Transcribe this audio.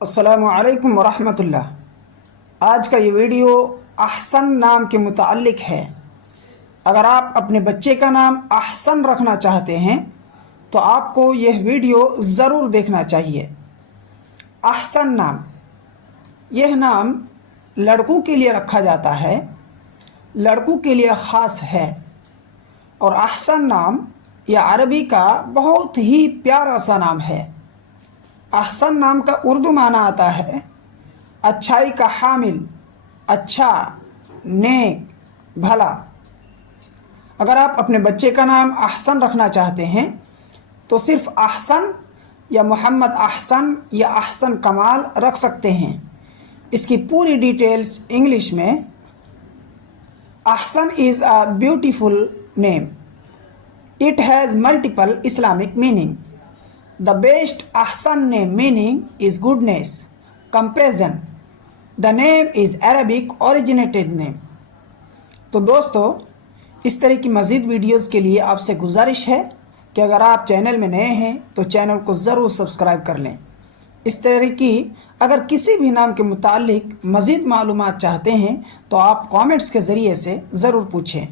अस्सलामुअलैकुम वरहमतुल्लाह। आज का ये वीडियो अहसन नाम के मुताल्लिक है। अगर आप अपने बच्चे का नाम अहसन रखना चाहते हैं तो आपको यह वीडियो ज़रूर देखना चाहिए। अहसन नाम, यह नाम लड़कों के लिए रखा जाता है, लड़कों के लिए ख़ास है। और अहसन नाम यह अरबी का बहुत ही प्यारा सा नाम है। अहसन नाम का उर्दू माना आता है अच्छाई का हामिल, अच्छा, नेक, भला। अगर आप अपने बच्चे का नाम अहसन रखना चाहते हैं तो सिर्फ अहसन या मोहम्मद अहसन या अहसन कमाल रख सकते हैं। इसकी पूरी डिटेल्स इंग्लिश में। Ahsan is a beautiful name, it has multiple Islamic meaning. The best Ahsan name meaning is goodness, compassion. The name is Arabic originated name. तो दोस्तों, इस तरह की मज़ीद वीडियोज़ के लिए आपसे गुजारिश है कि अगर आप चैनल में नए हैं तो चैनल को ज़रूर सब्सक्राइब कर लें। इस तरह की अगर किसी भी नाम के मुताल्लिक मज़ीद मालूमात चाहते हैं तो आप कमेंट्स के ज़रिए से ज़रूर पूछें।